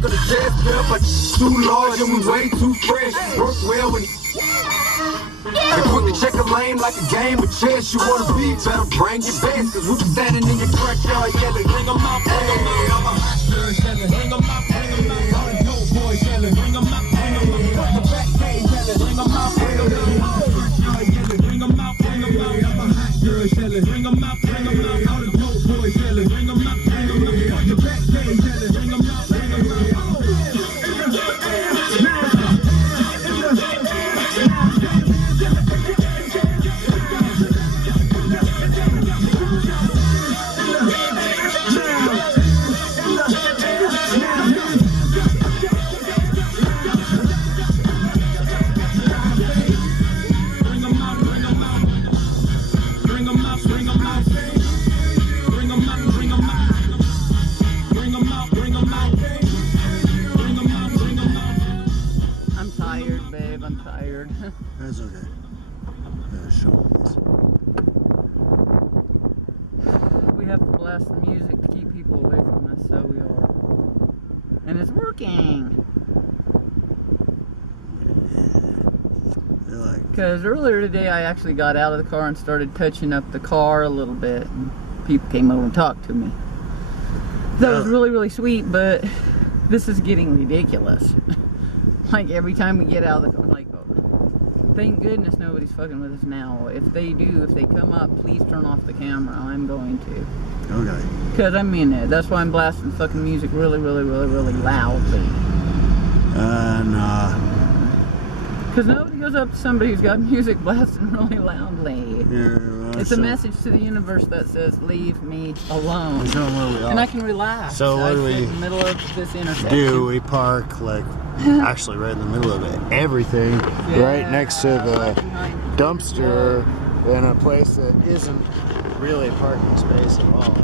fuck on the chest, but too large and we way too fresh. Work well when they quick to check a lane like a game of chess. You wanna be better, bring your best. Cause we be standing in your front yard yelling, ring 'em out, ring 'em out. I'm a hot girl selling, ring 'em out, ring 'em out. All the dope boys selling, ring 'em out, ring 'em out. Cut the back page selling, ring 'em out, ring 'em out. Front yard yelling, ring 'em out, ring 'em out. I'm a hot girl selling, ring 'em out, ring 'em out. All the dope boys selling, ring 'em out, ring 'em out. Cut the back page selling, ring 'em out, ring 'em out. That's okay. Show this. We have to blast the music to keep people away from us, so we are. And it's working! Because earlier today I actually got out of the car and started touching up the car a little bit, and people came over and talked to me. That was really, really sweet, but this is getting ridiculous. Like every time we get out of the car, like, thank goodness nobody's fucking with us now. If they do, if they come up, please turn off the camera. I'm going to. Okay. Because I mean it. That's why I'm blasting fucking music really, really, really, really loudly. Because nobody goes up to somebody who's got music blasting really loudly. Yeah, it's a message to the universe that says, leave me alone. So where we are. And I can relax. So what do we in the middle of this intersection. We park like actually right in the middle of everything, right next to the dumpster in a place that isn't really a parking space at all.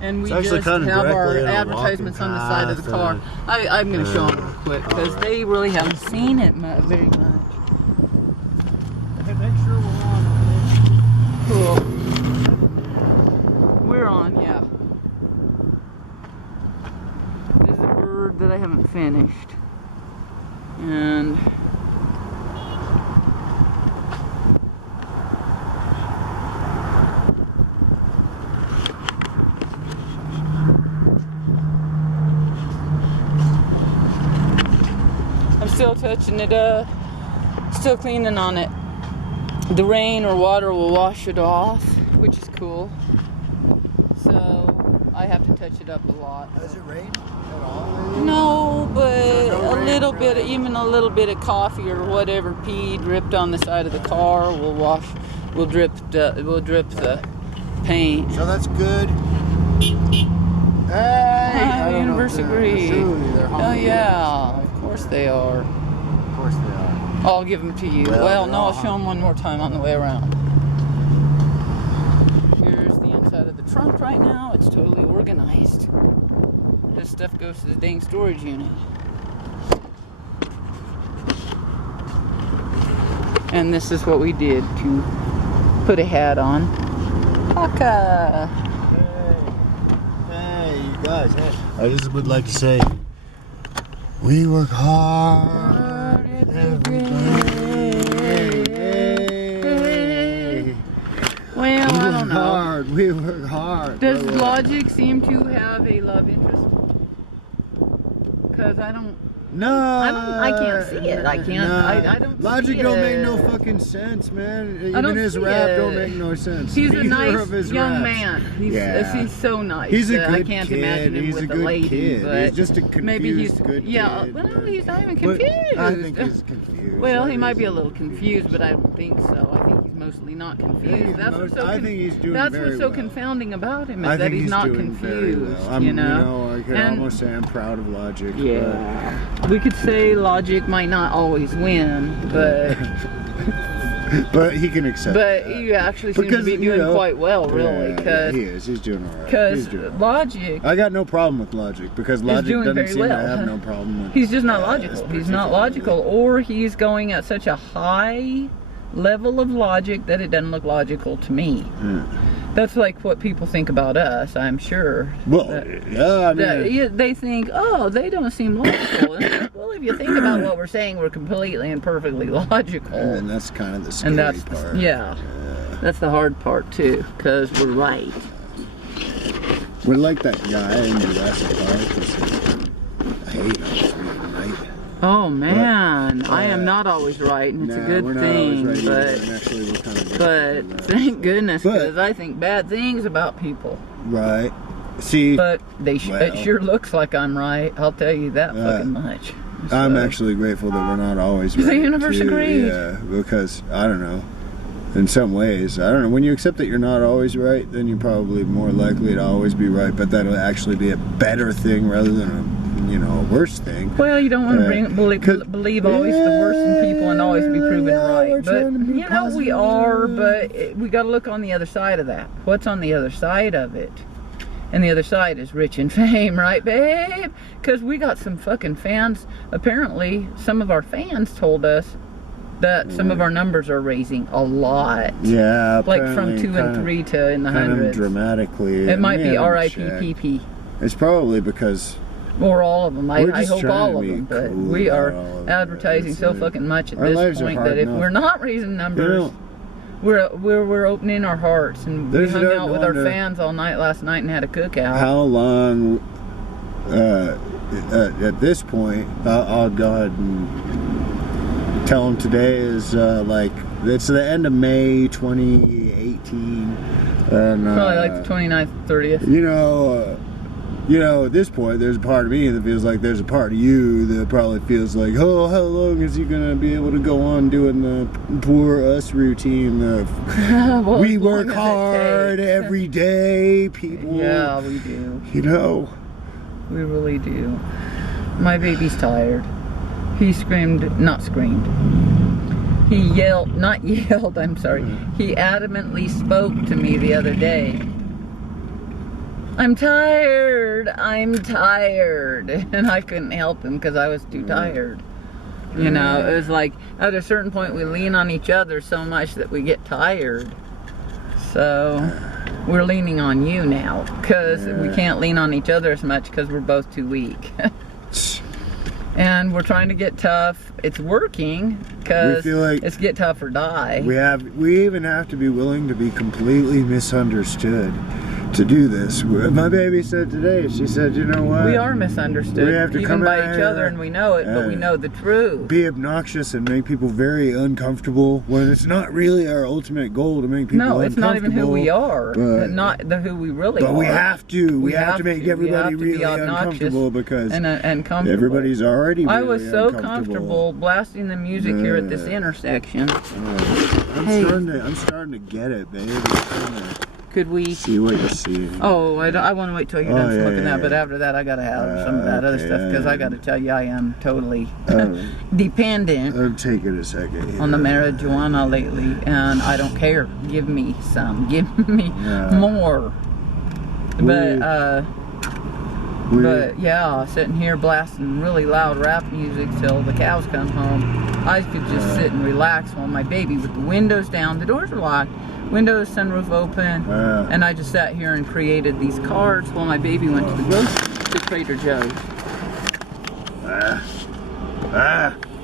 And we just have our advertisements on the side of the car. I'm going to show them real quick because they really haven't seen it very much. Okay, make sure we're on. Cool. We're on, yeah. This is a bird that I haven't finished. And I'm still touching it up, still cleaning on it. The rain or water will wash it off, which is cool. So I have to touch it up a lot. Does it rain at all? No, but a little bit, even a little bit of coffee or whatever pee dripped on the side of the car will wash, will drip the paint. So that's good. Hey, The universe agrees. Oh yeah, of course they are. Of course they are. I'll give them to you. Well, no, I'll show them one more time on the way around. Here's the inside of the trunk right now. It's totally organized. This stuff goes to the dang storage unit. And this is what we did to put a hat on. Paka! Hey, you guys. I just would like to say, we work hard every day. Well, I don't know. We work hard. Does Logic seem to have a love interest? Because I don't. No, I can't see it. I can't. No. I don't. Logic see don't it. make no fucking sense, man. don't Even his see rap it. don't make no sense. He's a Neither nice of his young raps. man. He's so nice. He's a good I can't kid. imagine him He's with a good a lady. kid. But He's just a confused maybe he's good yeah. kid. Well, he's not even But confused. I think he's confused. Well, he might be a little confused, but I don't think so. I think he's mostly not confused. That's what's so I think he's doing that's very what's so well. confounding about him is I that think he's not doing very confused. well. You know, I could almost say I'm proud of Logic. yeah. We could say Logic might not always win, but but he can accept. but that. he actually seems to Because, be you doing know, quite well, really. Yeah, Because he is. He's doing all right. because Logic, I got no problem with Logic because Logic doing doesn't very seem well. to have no problem with. he's just not logical. He's not logical, or he's going at such a high level of logic that it doesn't look logical to me. That's like what people think about us, I'm sure. Well, That- yeah, I mean, that they think, oh, they don't seem logical. And it's like, well, if you think about what we're saying, we're completely and perfectly logical. and that's kind of the scary And that's part. yeah, that's the hard part too, because we're right. We're like that guy in Jurassic Park who said, I hate always being right. Oh man, I am not always right, and it's a good we're not thing, always right but either, and actually we're kind of but thank goodness, But- because I think bad things about people. right. See, But it Well. sure looks like I'm right. I'll tell you that fucking much. I'm So- actually grateful that we're not always The right. universe too. agreed. Yeah, because I don't know. In some ways, I don't know. When you accept that you're not always right, then you're probably more likely to always be right. But that'll actually be a better thing rather than a worse thing. Well, you don't want to believe 'cause- believe always the worst in people and always be proven Yeah, we're right. But trying to be you know we positive. are. But we got to look on the other side of that. What's on the other side of it? And the other side is rich in fame, right, babe? Because we got some fucking fans. Apparently, some of our fans told us that some of our numbers are raising a lot. Yeah, Like from apparently 2 and 3 to in the kind of hundreds. dramatically. It might We be haven't checked. RIPPP. It's probably because Or all of them. I We're just hope trying all to of be them. But cool we about are all of it. advertising It's so like- fucking much at our this lives are point hard that if enough. we're not raising numbers, we're opening our hearts. And we There's hung no out with our wonder- fans all night last night and had a cookout. how long at this point I'll go ahead and tell them today is like it's the end of May 2018 and Probably like the 29th, 30th. at this point there's a part of me that feels like there's a part of you that probably feels like, oh, how long is he gonna be able to go on doing the poor us routine of Well, we as long work as it hard takes. every day, people. Yeah, we do. We We really do. My baby's tired. He not screamed. He yelled, not yelled, I'm sorry. He adamantly spoke to me the other day. I'm tired. And I couldn't help him because I was too tired. You know, it was like at a certain point we lean on each other so much that we get tired. So we're leaning on you now because we can't lean on each other as much because we're both too weak. And we're trying to get tough. It's working because We feel like it's get tough or die. We even have to be willing to be completely misunderstood to do this. My baby said today, she said, you know what? We are misunderstood, We have to even come by out each other, here and we know it, but we and know the truth. be obnoxious and make people very uncomfortable when it's not really our ultimate goal to make people No, it's not even who we are, but- not the who we really are. But we have to. We have to We make have everybody to be really obnoxious uncomfortable because and comfortable. everybody's already really I was so uncomfortable. comfortable blasting the music here at this intersection. I'm starting to get it, babe. I'm starting to Could we? see what you're seeing. Oh, I want to wait till you're done yeah, smoking yeah, that, but yeah. after that, I gotta have some of that other okay, stuff because I yeah. gotta tell you, I am totally Oh. dependent I'm taking a second. on the marijuana lately, and I don't care. Give me some. Give me Yeah. more. But But yeah, sitting here blasting really loud rap music till the cows come home. I could just sit and relax while my baby, with the windows down, the doors were locked, windows, sunroof open, and I just sat here and created these cards while my baby went to the Trader Joe's.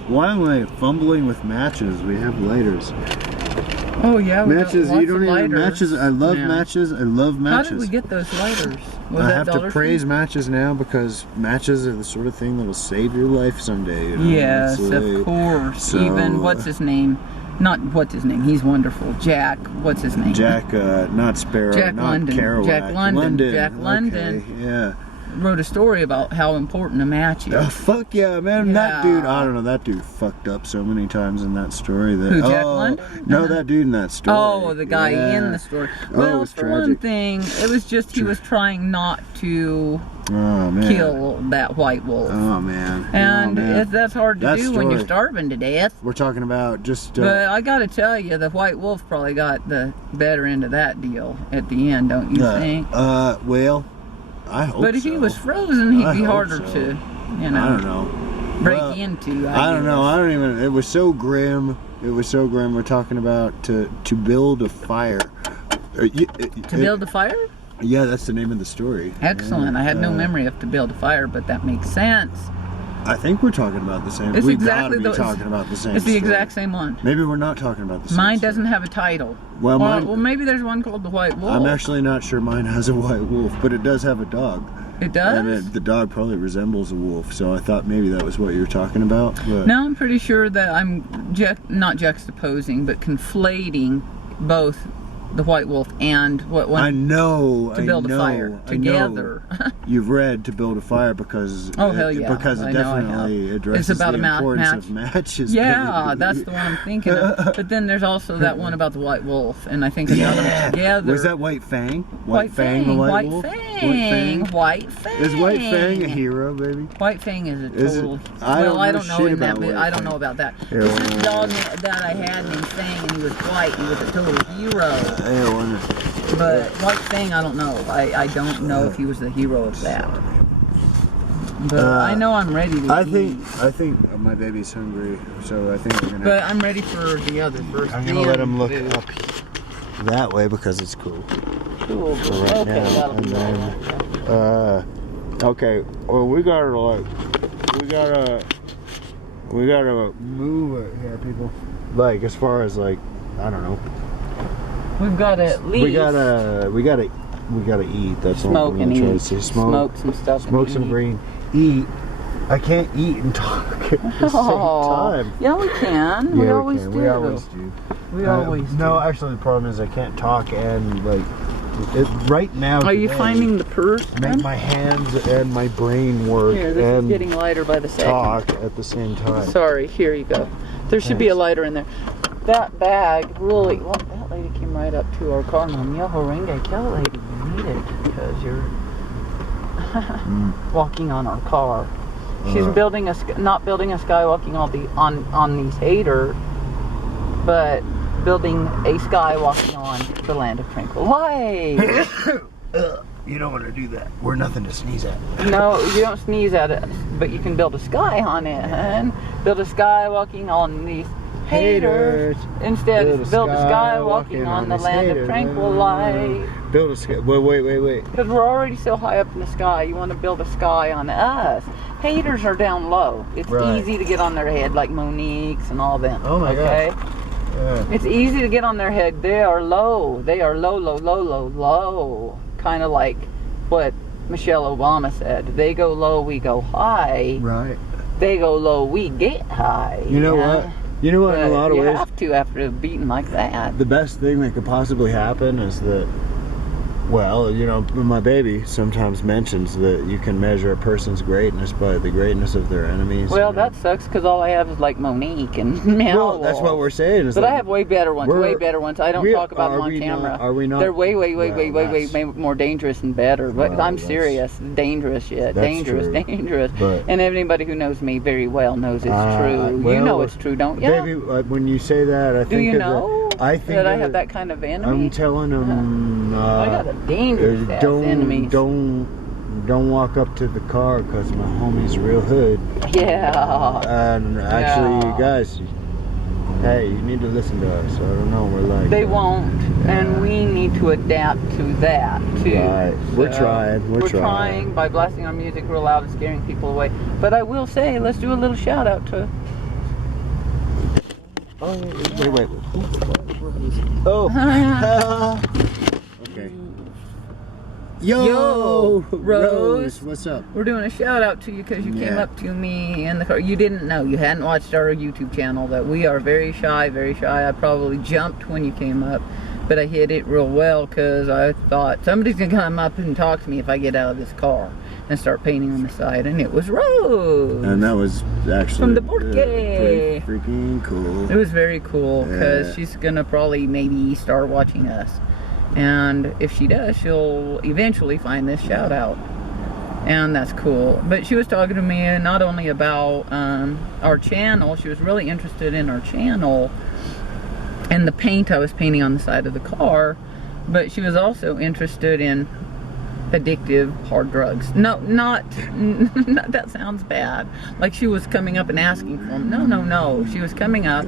Why am I fumbling with matches? We have lighters. Oh yeah, we got Matches, lots you don't of even lighters matches. I love now. matches. I love matches. How did we get those lighters? Was I that have to Dollar praise Tree? matches now because matches are the sort of thing that'll save your life someday. You know? Yes, It's of course. so- Even what's his name? Not what's his name. He's wonderful. Jack. What's his name? Jack, not Sparrow, Jack not London. Kerouac. Jack London. Jack Okay, London. yeah. Wrote a story about how important a match is. Oh fuck yeah, man! That Yeah. dude, I don't know. That dude fucked up so many times in that story. That Who, Jack London? No, that dude in that story. Oh, the guy Yeah. in the story. Oh, it Well, was for one tragic. thing, it was just he was trying not to Oh man. kill that white wolf. Oh man. And oh, man. that's hard to That do when you're story. starving to death. We're talking about just. But I gotta tell you, the white wolf probably got the better end of that deal at the end, don't you think? Well, I hope. But if so. he was frozen, he'd I be hope harder so. to, you I know, don't know. break Well, into. I don't know. guess. I don't even. It was so grim. It was so grim. We're talking about to build a fire. To build a fire? Yeah, that's the name of the story. Excellent. Yeah. I had no memory of to build a fire, but that makes sense. I think we're talking about the same. It's We exactly gotta be talking about the same. It's the story. exact same one. Maybe we're not talking about the same. Mine story. doesn't have a title. Well, mine. Well, maybe there's one called the White Wolf. I'm actually not sure mine has a white wolf, but it does have a dog. It does? And the dog probably resembles a wolf, so I thought maybe that was what you were talking about. But No, I'm pretty sure that I'm not juxtaposing, but conflating both the White Wolf and what one I know to build I know, a fire I know. together. You've read To Build a Fire because Oh, hell yeah. because I it know I have. definitely addresses It's about the a importance match. of matches. Yeah, baby. that's the one I'm thinking of. But then there's also that one about the White Wolf, and I think I got them together. Was that White Fang? White Fang? the White White Wolf? Fang. White Fang. Is White Fang a hero, baby? White Fang is a Is it? total. I don't I know don't know shit in that. about White I don't Fang. know about that. Yeah, This well, dog that I had named Fang, and he was white. He was a total hero. I wonder. But White Fang, I don't know. I don't know if he was the hero of that. But I know I'm ready to I eat. think my baby's hungry, so I think we're gonna. But I'm ready for the other first. I'm gonna let him look food. up that way because it's cool. Cool. Right Okay, now, that'll and be then, all right. Okay. Well, we gotta move it here, people. Like as far as like, I don't know. We've got to at least We gotta eat. That's all smoke I'm and gonna try to eat. say. Smoke some stuff. and Smoke some eat. green. Eat. I can't eat and talk at the same time. Yeah, we can. Yeah, we always can. do. We always do. We always No, do. actually, the problem is I can't talk and like right now. Are you today, finding the purse? make then? my hands and my brain work Here, this is and getting lighter by the second. talk at the same time. Sorry, here you go. There should be a lighter in there. That bag really, well, that lady came right up to our car. Mom, yo, Horenge, tell lady you need it because you're walking on our car. She's building not building a skywalking on these haters, but building a skywalking on the land of tranquil light. You don't want to do that. We're nothing to sneeze at. No, you don't sneeze at it, but you can build a sky on it, and build a sky walking on these haters. Instead, build a sky walking on the these land haters. of tranquil light. Build a sky. Wait. Because we're already so high up in the sky, you want to build a sky on us. Haters are down low. It's Right. easy to get on their head, like Monique's and all them. Oh my okay? Yeah. It's easy to get on their head. They are low. They are low. Kind of like what Michelle Obama said. They go low, we go high. Right. They go low, we get high. You know what? You know what? In a But lot of you ways, have to after a beating like that. the best thing that could possibly happen is that, well, you know, my baby sometimes mentions that you can measure a person's greatness by the greatness of their enemies. Well, that sucks because all I have is like Monique and Meow. Well, that's what we're saying. Is But that I have way better ones. we're- Way better ones. I don't we- talk about them are on we camera. not- are we not- They're way Well, more dangerous and better. But Well, I'm that's- serious. Dangerous shit. that's Dangerous. true. Dangerous. But- And anybody who knows me very well knows it's true. well, you know it's true, don't you? Baby, when you say that, I think Do you of know I think that I of have it- that kind of enemy? I'm telling them. I got a dangerous ass enemies. Don't walk up to the car because my homie's real hood. Yeah. And actually, Yeah. you guys, hey, you need to listen to us. I don't know. We're like They won't, and we need to adapt to that too. Right. We're trying. We're trying by blasting our music real loud and scaring people away. But I will say, let's do a little shout out to. Oh, wait. Oh. Okay. Yo, Rose. Rose, what's up? We're doing a shout out to you because you came Yeah. up to me in the car. You didn't know, you hadn't watched our YouTube channel, that we are very shy, very shy. I probably jumped when you came up, but I hid it real well because I thought somebody's gonna come up and talk to me if I get out of this car and start painting on the side, and it was Rose. And that was actually From the Porque. pretty freaking cool. It was very cool because Yeah. she's gonna probably maybe start watching us, and if she does, she'll eventually find this shout out, and that's cool. But she was talking to me not only about our channel, she was really interested in our channel and the paint I was painting on the side of the car, but she was also interested in addictive hard drugs. No, not that sounds bad. Like she was coming up and asking for them. No. She was coming up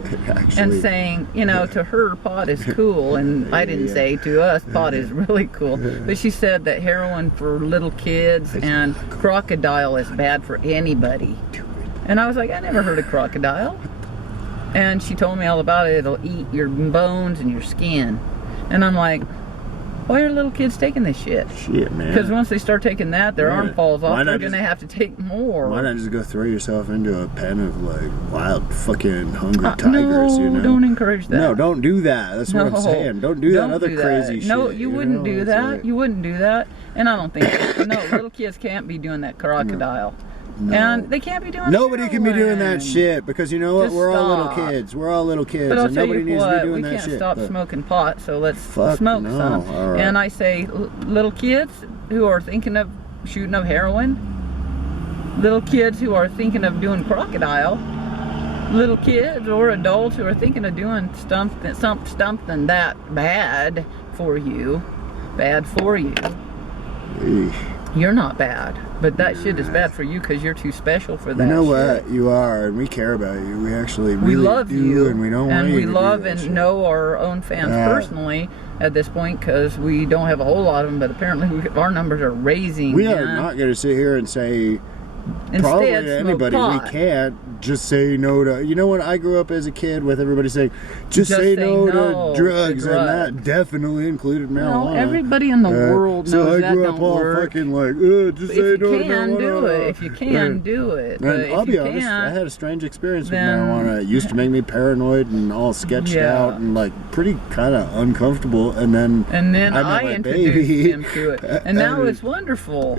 and saying, you know, to her pot is cool, and I didn't say to us pot is really cool. But she said that heroin for little kids and crocodile is bad for anybody. And I was like, I never heard of crocodile. And she told me all about it. It'll eat your bones and your skin. And I'm like, why are little kids taking this shit? Shit, man. Because once they start taking that, their arm falls off. They're just, gonna have to take more. Why not just go throw yourself into a pen of like wild fucking hungry tigers? No, You know. Don't encourage that. No, don't do that. That's what I'm saying. Don't do that other do that. crazy shit. No, you wouldn't do that. Like, You wouldn't do that. And I don't think no little kids can't be doing that crocodile. No. And they can't be doing Nobody can be doing that heroin. shit because you know what? Just We're all stop. little kids. We're all little kids, But I'll and tell nobody you needs to what, be doing we that can't shit. stop but- smoking pot, so let's Fuck smoke no. some. All right. And I say, little kids who are thinking of shooting up heroin, little kids who are thinking of doing crocodile, little kids or adults who are thinking of doing something that bad for you, Eesh. You're not bad, but that shit is bad for you because you're too special for that. You know shit. what? You are, and we care about you. We actually We really love do, you, and we don't want you we to do love that and shit. know our own fans personally at this point because we don't have a whole lot of them, but apparently our numbers are raising. We are man. not going to sit here and say Instead, probably to smoke anybody pot. we can't just say no to. You know when I grew up as a kid with everybody saying just say no to drugs, and that definitely included marijuana. No, everybody in the world knows so I that grew don't up all work. fucking like just If say you no to can, do marijuana. it. If you can, do it. But And if I'll be you honest, I can't, had a strange experience with then- marijuana. It used to make me paranoid and all sketched Yeah. out and like pretty kind of uncomfortable. And then I met my introduced baby. him to it, and now it's wonderful.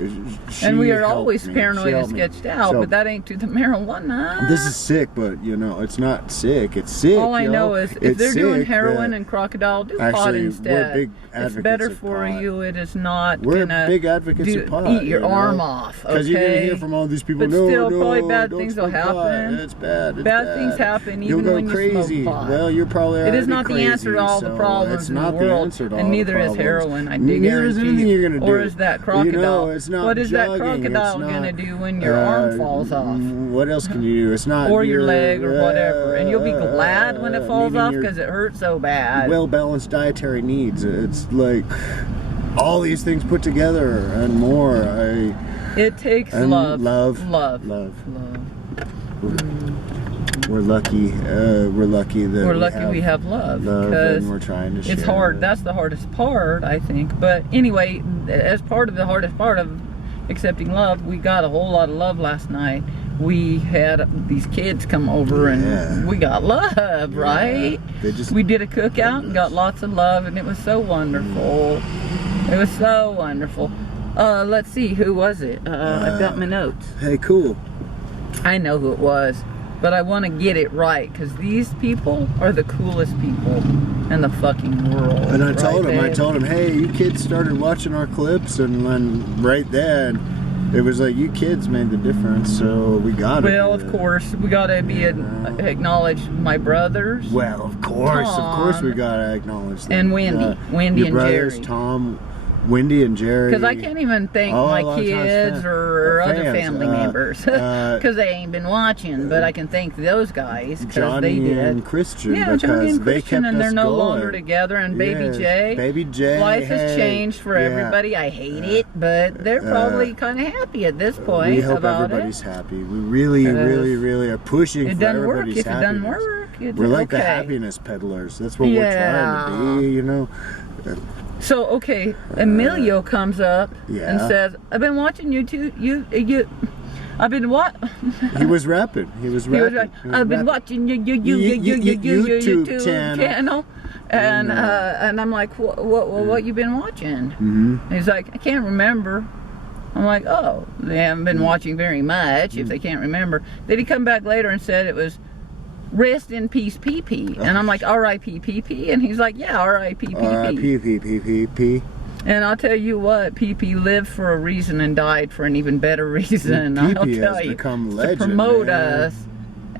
And we are always paranoid and sketched out, but that ain't to the marijuana. This is sick, but you know it's not sick. It's sick. All I yo. know is if It's they're doing sick heroin that- and crocodile, do pot Actually, we're instead. big It's advocates better of for pot. you. It is not We're gonna big advocates of pot. eat your you know? arm off. Okay? Because you're gonna hear from all these people. But no, still, no, probably bad don't things will smoke pot. happen. It's bad. It's Bad things happen You'll even go when you crazy. smoke pot. Well, you're probably It is already not the answer to all crazy, the so problems it's in the not world, answer to all and the neither is problems. heroin. I Neither is guarantee anything you. you're gonna do. Or is that crocodile? You know, it's not What is that jogging, crocodile it's gonna not, do when your arm falls off? What else can you do? It's not Or your leg or whatever, and you'll be glad when it falls meaning off your because it hurts so bad. well-balanced dietary needs. It's like all these things put together and more. It takes And love. love. Love. Love. We're lucky. We're lucky that We're lucky we have love and we're trying to share. it's hard. That's the hardest part, I think. But anyway, as part of the hardest part of accepting love, we got a whole lot of love last night. We had these kids come over and we got love, right? We did a cookout and got lots of love, and it was so wonderful. It was so wonderful. Let's see, who was it? I've got my notes. Hey, cool. I know who it was, but I want to get it right because these people are the coolest people in the fucking world. And I told right, him, hey, you kids started watching our clips, and then right then, it was like you kids made the difference, so we got it. Well, of course, we gotta acknowledge my brothers. Well, of course, we gotta acknowledge them. And Wendy, Wendy your and brothers, Jerry. Tom, Wendy and Jerry. Because I can't even thank my kids or other family members because they ain't been watching. But I can thank those guys because they did. And Christian, Yeah, Johnny and Christian, and they're us no going. longer together. And Baby Yes, J. Baby J. Life has changed for everybody. I hate it, but they're probably kind of happy at this point. We hope about everybody's happy. We really are pushing it for doesn't work everybody's if it doesn't happiness. work. We're like the okay. happiness peddlers. That's what we're trying to be, you know. So okay, Emilio comes up and says, "I've been watching you two. I've been what? He was rapping. He was rapping. Like, I've been watching your YouTube channel." And I'm like, what you been watching? Mm-hmm. He's like, I can't remember. I'm like, oh, they haven't been watching very much if they can't remember. Then he come back later and said it was Rest in Peace PP. And I'm like, R.I.P. PP. And he's like, yeah, R.I.P. PP. R.I.P. And I'll tell you what, PP lived for a reason and died for an even better reason. I'll tell has you, become legend, to promote man. us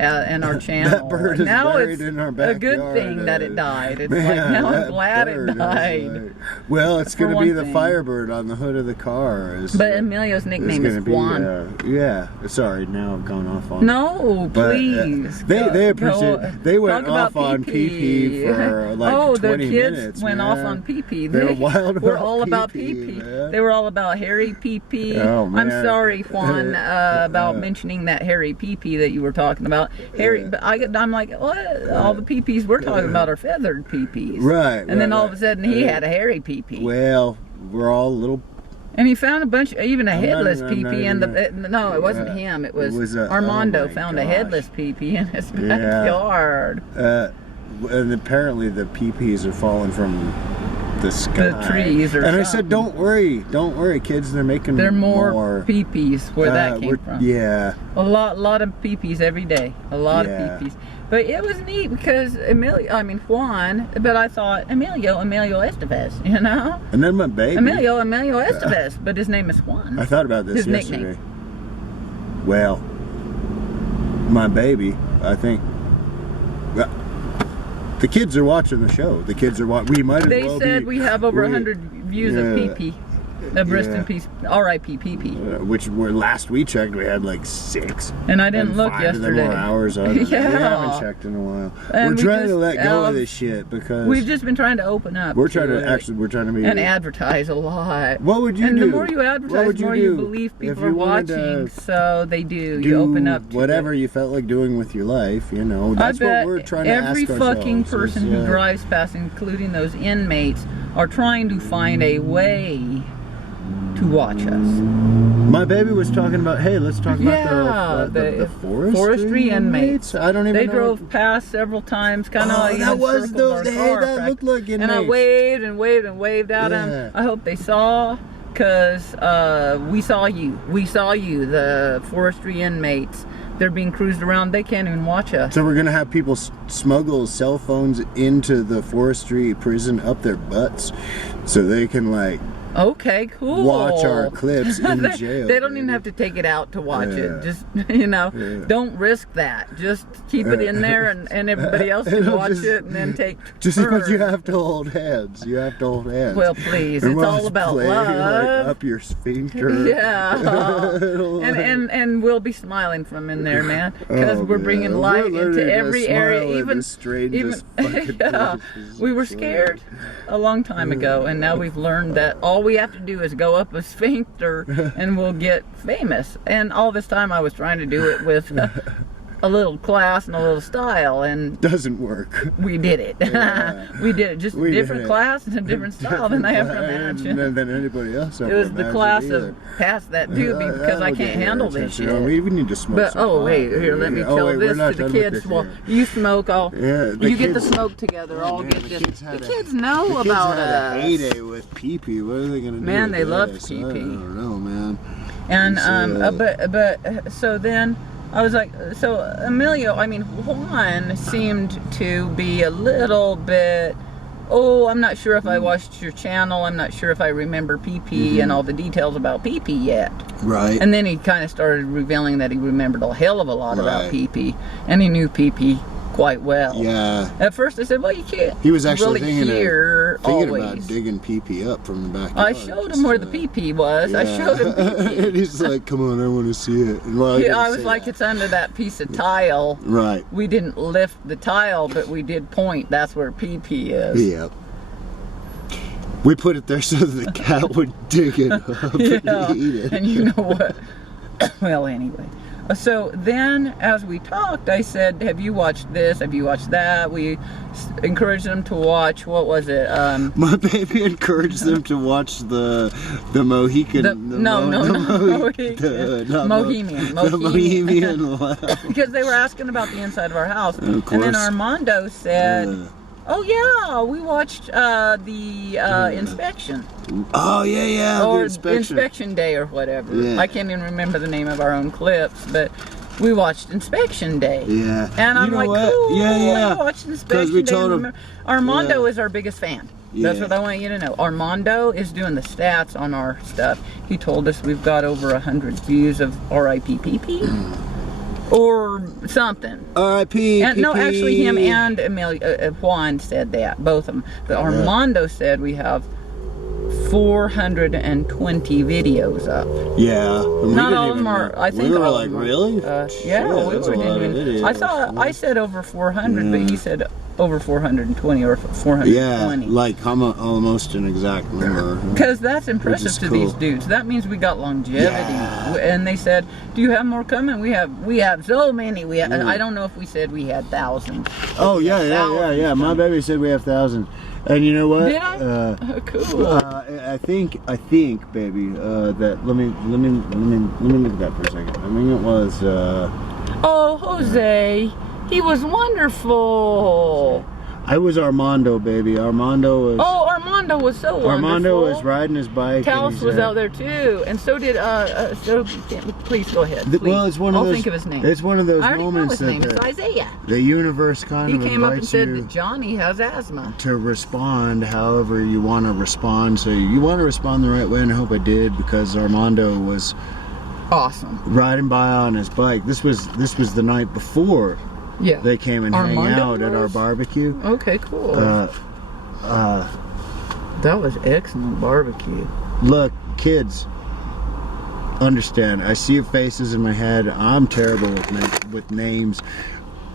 in our channel. bird is now buried it's in our a backyard. good thing that it died. It's Man, like, now I'm that glad it bird is died. like- well, it's For going to be one the thing. Firebird on the hood of the car. But Emilio's nickname is Juan. Yeah. Sorry, now I've gone off on. No, But, please. they appreciate. They went talk off about on PP for like oh, 20 the kids minutes. went man. off on PP. They were wild were about all about PP, PP. man. They were all about Harry PP. Oh, I'm man. sorry, Juan, about mentioning that Harry PP that you were talking about. Harry, but I'm like, what? All the PPs we're talking about are feathered PPs. Right. And then all of a right. sudden he had a hairy PP. Well, we're all little. And he found a bunch, even a I'm not headless even- I'm not PP in the. even- No, it wasn't Yeah. him. It was, It was, Armando oh my found a gosh. headless PP in his Yeah. backyard. And apparently the PPs are falling from the sky. The trees or And I something. said, don't worry, kids. They're making There are more peepees where that came from. Yeah. A lot of peepees every day. A lot Yeah. of peepees. But it was neat because Juan, but I thought Emilio Estevez, you know? And then my baby. Emilio Estevez, but his name is Juan. I thought about this His yesterday. nickname. Well, my baby, I think. Well, the kids are watching the show. The kids are watching. We might as They well said be, we have over 100 views of yeah. PP. Rest Yeah. in peace. R.I.P. PP. which were last we checked, we had like 6. And I didn't and look 5 of them yesterday. were hours on it. Yeah. We haven't checked in a while. And We're we trying to just, let go of this shit because We've just been trying to open up. we're trying to it we're trying to be and advertise a lot. What would you and do? the more you What advertise, would the you more you do believe if people you are wanted to watching. So they do. do You open up to whatever it. you felt like doing with your life, you know. I That's bet what we're trying to every ask fucking ourselves person is, who drives past, including those inmates, are trying to find a way to watch us. My baby was talking about, hey, let's talk Yeah, about the forestry inmates. I don't even They know. drove past several times, kind of Oh, like that was the hey, that looked like and I inmates. waved and waved and waved at Yeah. them. I hope they saw, because we saw you. We saw you, the forestry inmates. They're being cruised around. They can't even watch us. So we're gonna have people smuggle cell phones into the forestry prison up their butts, so they can like Okay, cool. watch our clips in they, jail. they don't even baby. have to take it out to watch Yeah. it. Just, you know, Yeah. don't risk that. Just keep it in there and everybody else can It'll watch just- it and then take Just because you turns. have to hold hands. You have to hold hands. Well, please, And it's we'll all just about play, love. Like, up your sphincter. Yeah. It'll, and we'll be smiling from in there, man, because Oh, we're man. bringing We're light learning into to every smile area. in Even the strangest fucking yeah, places. we were scared a long time ago, and now we've learned that all we have to do is go up a sphincter, and we'll get famous. And all this time, I was trying to do it with a little class and a little style, and Doesn't work. we did it. Yeah. We did it. Just We did different it. class and a different style than I ever imagined. Than anybody else. It was the class of past that too, because I can't handle this shit. We need to smoke But some oh pot. wait, here, let me Yeah. tell wait, we're this not to the done with kids. this Well, yet. you smoke, I'll Yeah, the you get the kids- smoke together. I'll man, get the this. kids had The a- kids know The kids about had a us. heyday with pee-pee. What are they gonna do? Man, with they loved this? pee-pee. I don't know, man. And It's, but so then I was like, so Emilio, Juan seemed to be a little bit. Oh, I'm not sure if I watched your channel. I'm not sure if I remember PP and all the details about PP yet. Right. And then he kind of started revealing that he remembered a hell of a lot about Right. PP, and he knew PP quite well. Yeah. At first, I said, "Well, you can't." He was actually really thinking hear about always. digging pee-pee up from the backyard. I showed him where the PP was. I showed him and PP. he's like, "Come on, I want to see it." And well, Yeah, I was like, "It's under that piece of tile." right. We didn't lift the tile, but we did point. That's where PP is. Yep. We put it there so the cat would dig it up Yeah, and eat it. and you know what? Well, anyway. So then, as we talked, I said, "Have you watched this? Have you watched that?" We encouraged them to watch. What was it? My baby encouraged them to watch the Mohican. Mohemian. The Mohemian Lab. Because they were asking about the inside of our house, Of and then course. Armando said, Yeah. "Oh yeah, we watched the inspection." Oh yeah, the or inspection. day or whatever. Yeah. I can't even remember the name of our own clips, but we watched Inspection Day. Yeah. And I'm You know like, what? cool, Yeah. we watched 'Cause Inspection we Day. told him- Remember- Armando Yeah. is our biggest fan. That's Yeah. what I want you to know. Armando is doing the stats on our stuff. He told us we've got over 100 views of RIPPP. or something. R.I.P. And, no, PP. actually, him and Amelia, Juan said that, both of them. But Armando said we have 420 videos up. Yeah. Not all of them are. I think we were all like, of them are. really? Yeah, Shit, we that's a were lot of doing. videos. I said over 400, but he said over 420 or 420. Yeah, like almost an exact number. Because that's impressive is to cool. these dudes. That means we got longevity. Yeah. And they said, "Do you have more coming?" We have so many. I don't know if we said we had thousands. Oh yeah. My baby said we have thousands. And you know what? Did I? Cool. I think, baby. That let me look at that for a second. I mean, it was. Oh, Jose, he was wonderful. I was Armando, baby. Armando was. Oh, Armando was so wonderful. Armando was riding his bike. Talos was out there too, and so did please go ahead. Please. Well, it's one of I'll those. think of his name. It's one of those I already know moments his name. It's that Isaiah. the universe kind He of came up and invites said you that Johnny has asthma. to respond however you want to respond. So you want to respond the right way, and I hope I did, because Armando was Awesome. riding by on his bike. This was the night before Yeah. they came and hang Armando out at our was? barbecue. Okay, cool. That was excellent barbecue. Look, kids, understand. I see your faces in my head. I'm terrible with names.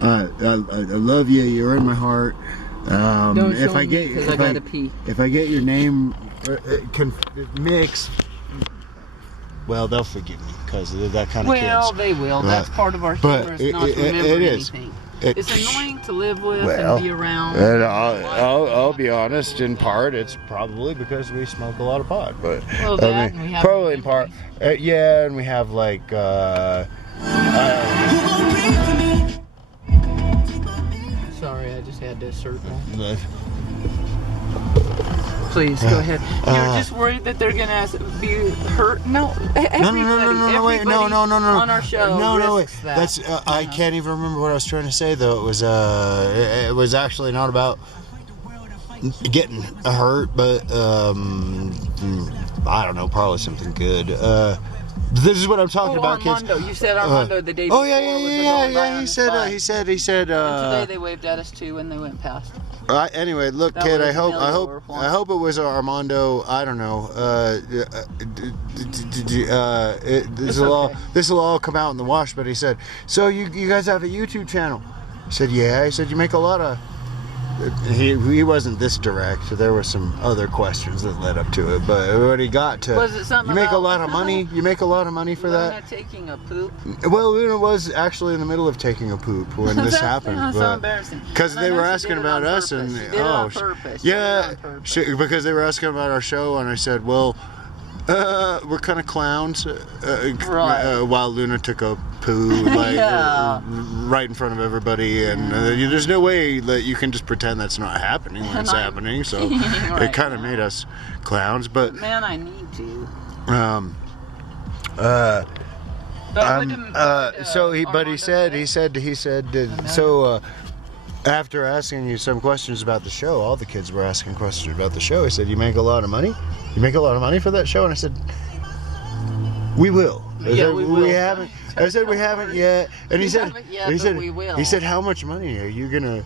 I love you. You're in my heart. Don't If show I me, get 'cause I gotta pee. if I get your name mixed, well, they'll forgive me because they're that kind of Well, kids. they will. That's part of our but humor, is not to remember it is. anything. It- It's annoying to live with Well, and be around. And I'll be honest. In part, it's probably because we smoke a lot of pot, but Well, that and we have probably in part, yeah. And we have like, Sorry, I just had to assert that. uh, Please go ahead. You're just worried that they're gonna be hurt. No, everybody, no, wait, no, on our show wait. risks that. That's I can't even remember what I was trying to say though. It was actually not about getting hurt, but I don't know, probably something good. This is what I'm talking about, Armando. kids. You said Armando the day Oh before. yeah. He He said. And today they waved at us too when they went past. Anyway, look, That kid. was I hope Emilio or it was Armando. I don't know. This will all come out in the wash. But he said, so you guys have a YouTube channel? I said, yeah. He said, you make a lot of. He wasn't this direct. There were some other questions that led up to it, but what he got to. Was it something you make a about- lot of money. You make a lot of money for Luna that. taking a poop. Well, Luna was actually in the middle of taking a poop when this happened. That's so embarrassing. Because And I they know were she asking did it about on us, and purpose. She did it on purpose. She did it yeah, on purpose. because they were asking about our show, and I said, well, we're kind of clowns. Right. While Luna took a poo, like Yeah. right in front of everybody, and there's no way that you can just pretend that's not happening when it's And I- happening. So Right. it kind of made us clowns, but Man, I need to. so he said so after asking you some questions about the show, all the kids were asking questions about the show. He said, you make a lot of money? You make a lot of money for that show? And I said, we will. I Yeah, said, we will. haven't. I said, we haven't yet. And he We said, haven't yet, but we will. he said, how much money are you gonna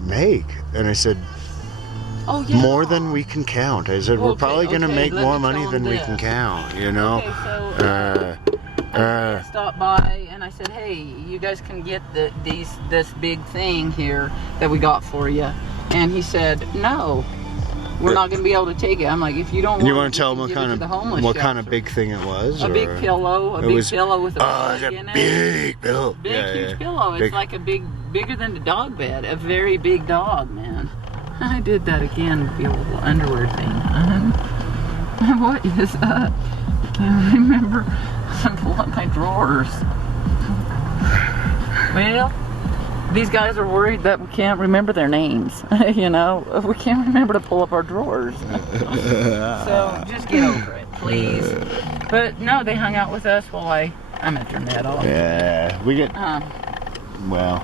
make? And I said, Oh yeah. more than we can count. I said, we're Okay, probably gonna okay, make let more me money tell than him we this. can count, you know? Okay, so I stopped by and I said, hey, you guys can get this big thing here that we got for you. And he said, no, we're not going to be able to take it. I'm like, if you don't want And you want it, to tell you them can give it to the homeless what kind of shelter." big thing it was? A big or- pillow, It was- pillow with a Oh, it's bag a in it. big pillow. Big, Yeah, huge yeah. pillow. It's Big- like a bigger than the dog bed. A very big dog, man. I did that again with the little underwear thing. What is that? I can't remember. I pulled up my drawers. Well, these guys are worried that we can't remember their names. You know, we can't remember to pull up our drawers. So just get over it, please. But no, they hung out with us while I'm gonna turn that off. Yeah, we get, well,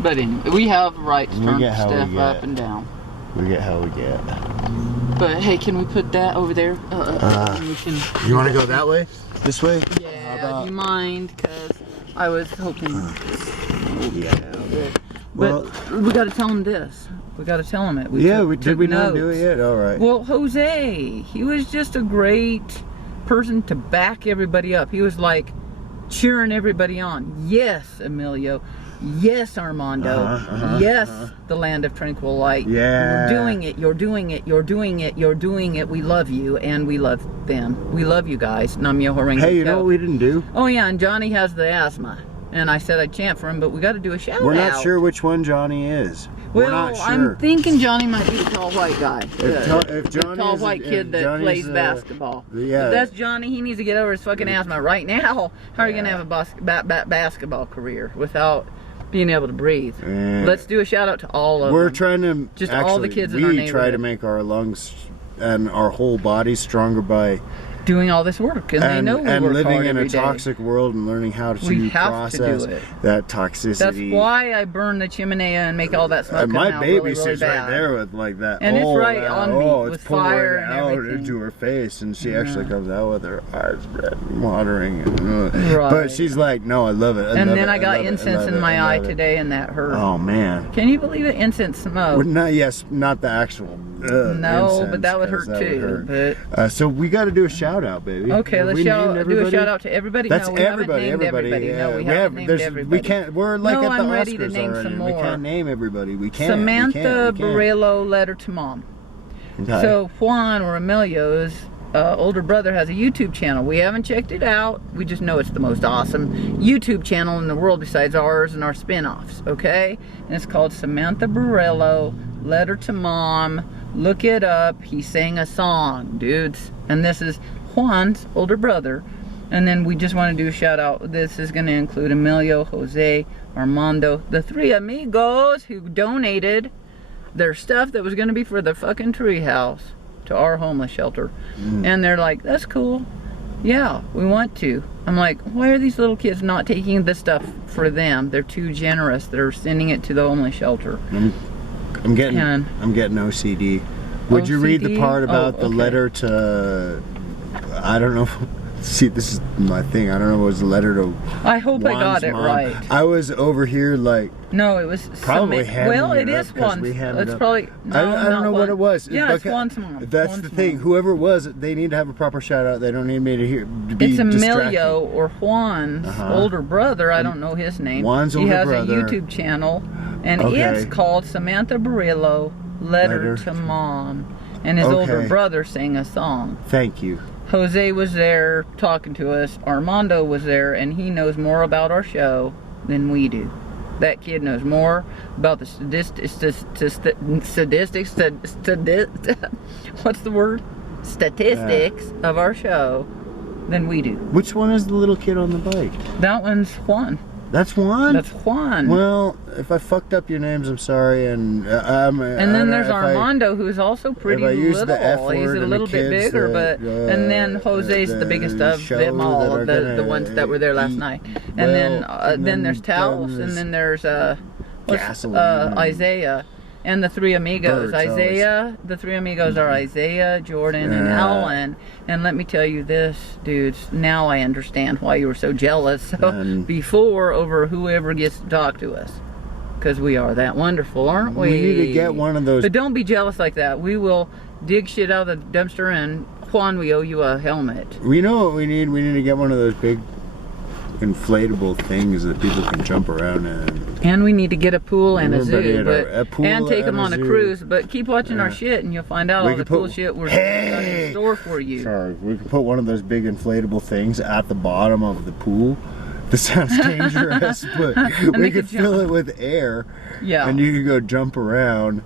But anyway, we have the right to We turn get how we stuff get. up and down. we get how we get. But hey, can we put that over there? And we can. You want to go that way? This way? Yeah. Do you mind? Cause I was hoping. Yeah. But we got to tell him this. We got to tell him it. Did we not notes. do it yet? All right. Well, Jose, he was just a great person to back everybody up. He was like cheering everybody on. Yes, Emilio. Yes, Armando. Yes, the land of tranquil light. Yeah. You're doing it. You're doing it. You're doing it. You're doing it. We love you, and we love them. We love you guys. Namyo Horenge. Hey, you know what we didn't do? Oh yeah, and Johnny has the asthma, and I said I'd chant for him, but we got to do a shout out. We're not sure which one Johnny is. Well, We're not sure. I'm thinking Johnny might be the tall white guy. If The Johnny tall is white if kid that Johnny's, plays basketball. yeah. If that's Johnny, he needs to get over his fucking asthma right now. How are you going to have a basketball career without being able to breathe? Yeah. Let's do a shout out to all of We're them. trying to Just actually, all the kids in our we try neighborhood. to make our lungs and our whole bodies stronger by doing all this work, and they know we work living hard in every a day. toxic world and learning how to We have process to do it. that toxicity. That's why I burn the chimney and make all that smoke And come my out baby really, really sits right bad. there with like that. And it's right that, on me it's with fire pouring and out everything. into her face, and she actually comes out with her eyes red and watering. And, Right. But she's like, no, I love it. And then I got incense in my eye today, and that hurt. Oh man. Can you believe it? Incense smoke. Well, not the actual. No, incense, but that would 'cause hurt that would too. hurt. So we got to do a shout out, baby. Okay, Have let's we named do a everybody? shout out to everybody. That's no, we everybody. haven't named everybody. Yeah. No, we haven't named everybody. We can't. We're like No, at the I'm Oscars ready to name already. some We more. can't name everybody. We can't. Samantha we can't. Borello, letter to mom. Okay. So Juan or Emilio's older brother has a YouTube channel. We haven't checked it out. We just know it's the most awesome YouTube channel in the world besides ours and our spin-offs, okay? And it's called Samantha Borello, Letter to Mom. Look it up. He sang a song, dudes. And this is Juan's older brother. And then we just want to do a shout out. This is going to include Emilio, Jose, Armando, the three amigos who donated their stuff that was going to be for the fucking treehouse to our homeless shelter. And they're like, that's cool. Yeah, we want to. I'm like, why are these little kids not taking this stuff for them? They're too generous. They're sending it to the homeless shelter. I'm getting OCD. Would you read the OCD? part about Oh, the okay. letter to? I don't know. See, this is my thing. I don't know. It was a letter to. I hope I Juan's got it mom. right. I was over here like No, it was probably well, it it is up 'cause Juan's. we hammered It's up. probably no, I don't not know what Juan. it was. Yeah, it's Because Juan's mom. That's Juan's the thing. mom. Whoever it was, they need to have a proper shout out. They don't need me to hear. To be It's Emilio distracting. or Juan's older brother. I don't know his name. Juan's he older has brother. a YouTube channel, and Okay. it's called Samantha Borello, Letter to Mom. And his older Okay. brother sang a song. Thank you. Jose was there talking to us. Armando was there, and he knows more about our show than we do. That kid knows more about the what's the word? Statistics of our show than we do. Which one is the little kid on the bike? That one's Juan. That's Juan. That's Juan. Well, if I fucked up your names, I'm sorry. And and then there's Armando, who's also pretty I use little. the F He's word a and little the bit kids bigger, that, but and then Jose's the biggest of show them all, that are the gonna ones that were there last eat night. And well, then there's Taos, and then there's gasoline. Isaiah. And the three amigos. Birds, The three amigos are Isaiah, Jordan, and Yeah. Alan. And let me tell you this, dudes, now I understand why you were so jealous before over whoever gets to talk to us. Because we are that wonderful, aren't we? We need to get one of those. But don't be jealous like that. We will dig shit out of the dumpster, and Juan, we owe you a helmet. We know what we need. We need to get one of those big inflatable things that people can jump around in. And we need to get a pool and a Everybody zoo, at a pool and take them and a on a zoo. cruise. But keep watching our shit, and you'll find out We all the could cool put- shit we're got in store for you. Sorry, we could put one of those big inflatable things at the bottom of the pool. This sounds dangerous, but we they could could fill jump. it with air. Yeah. And you could go jump around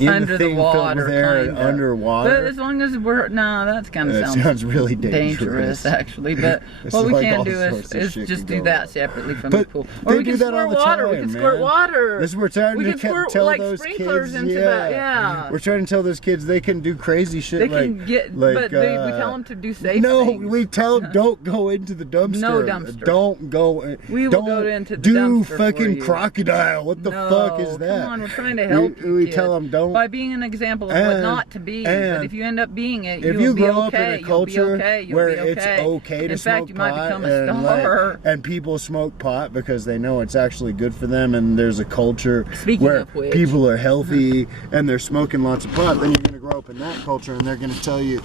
in Under the the thing water, filled with air and kinda. But underwater. as long as we're that kind of It sounds sounds really dangerous. actually. But It's what we like can all do sorts of is shit just can do go that on. separately from the But pool. they Or we do can that all squirt the water. We time, can squirt man. water. This we're trying we to can squirt tell like those sprinklers kids, into that. Yeah. We're trying to tell those kids they can do crazy shit. They like, can get, like, but we tell them to do safe No, things. we tell them don't go into the dumpster. No dumpster. Don't go. We will don't go into the do dumpster for fucking you. crocodile. What the No, fuck is that? come on, we're trying to help you, We kid. tell them don't. By being an example of what not to be. and But if you end up being it, if you'll you be grow okay. up in a culture you'll be okay. You'll where be okay. it's okay to in smoke fact, you might pot become a and, star. and people smoke pot because they know it's actually good for them, and there's a culture Speaking where of which. people are healthy and they're smoking lots of pot, then you're going to grow up in that culture and they're going to tell you,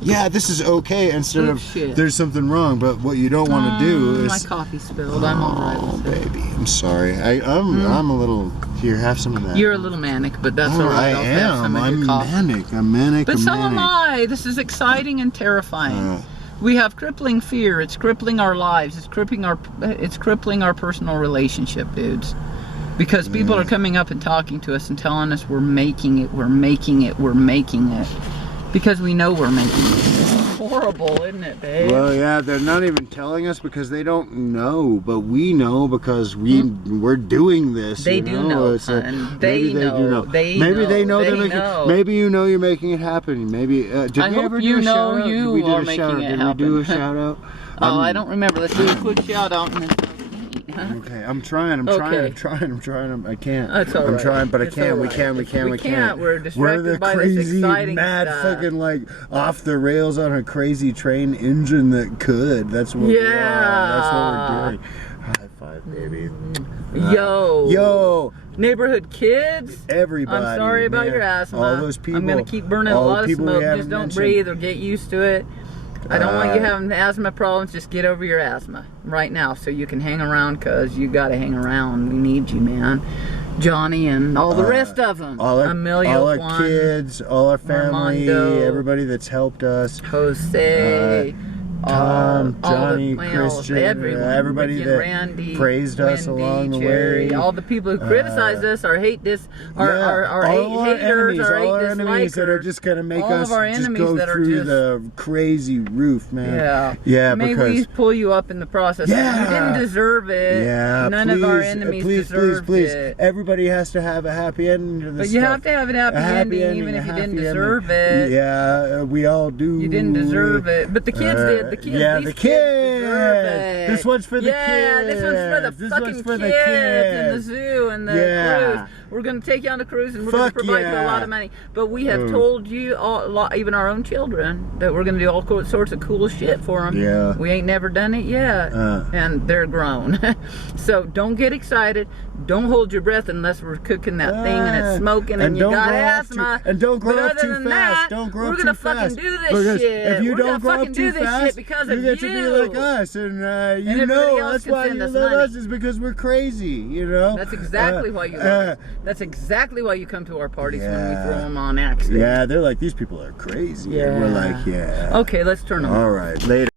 yeah, this is okay, instead of Bullshit. there's something wrong. But what you don't want to do My is, coffee spilled. I'm all right oh with it. baby, I'm sorry. I'm a little. Here, have some of that. You're a little manic, but that's all right. I I'll have some am. of your I'm coffee. manic. I'm manic. But I'm so manic. am I. This is exciting and terrifying. We have crippling fear. It's crippling our lives. It's crippling our personal relationship, dudes. Because people are coming up and talking to us and telling us we're making it, we're making it, we're making it. Because we know we're making it. It's horrible, isn't it, babe? Well, yeah, they're not even telling us because they don't know, but we know because we're doing this. They you do know, It's hun. maybe They they do know. know. They Maybe they know know. they're They making. know. Maybe you know you're making it happen. Maybe did I we hope ever do you a know shout out? you we did are a making shout out. it Did we do a happen. shout out? Oh, I don't remember. Let's do a quick shout out and then Okay, I'm trying. Okay. I can't. That's all I'm right. trying, but It's I can't. all We right. can't. We can't. We can't. We're distracted the by this crazy, exciting mad, stuff. fucking like off the rails on a crazy train engine that could. That's what we are. That's what we're doing. High five, baby. Yo. Neighborhood kids, Everybody. I'm sorry about man. your asthma. All those people. I'm gonna keep burning a all the lot of people we smoke. haven't Just don't mentioned. breathe or get used to it. I don't want you having asthma problems. Just get over your asthma right now so you can hang around, because you gotta hang around. We need you, man. Johnny and all the rest of them. All our Emilio, Juan, kids, all our family, Armando, everybody that's helped us. Jose, Tom, all Johnny, the, Christian, everyone, everybody Ricky that and Randy, praised us Wendy, along the Jerry, way. all the people who criticized us, our hate this, our all our haters, enemies, our all our hate enemies that are dislikers, just gonna make all us of our just enemies go that are through just- the crazy roof, man. Yeah. Yeah, May because we pull you up in the process. Yeah. You didn't deserve it. yeah, None please, of our enemies please, deserved please. it. Everybody has to have a happy ending to this But you stuff. have to have a happy ending, even a if you happy didn't ending. deserve it. Yeah, we all do. You didn't deserve it, but the kids did. The kids, Yeah, these the kids kids. deserve it. This one's for the kids. Yeah, this one's for the This fucking one's for the kids and the kids. zoo and the Yeah. cruise. We're gonna take you on the cruise and we're Fuck gonna provide you a lot yeah. of money. But we have told you even our own children, that we're gonna do all sorts of cool shit for them. Yeah. We ain't never done it yet, and they're grown. So don't get excited. Don't hold your breath unless we're cooking that thing and it's smoking and you don't got grow up asthma. and don't grow But up other too than fast. that, Don't grow we're up gonna too fucking fast. do this Because shit. if you We're don't gonna grow fucking up do too this fast, shit because you of get to be like us, and you everybody know else that's can why send you us love money. us is because we're crazy. You know. That's exactly why you love us. That's exactly why you come to our parties when we Yeah. throw them on accident. Yeah, they're like, these people are crazy. And we're like, yeah. Okay, let's turn them. All right, later.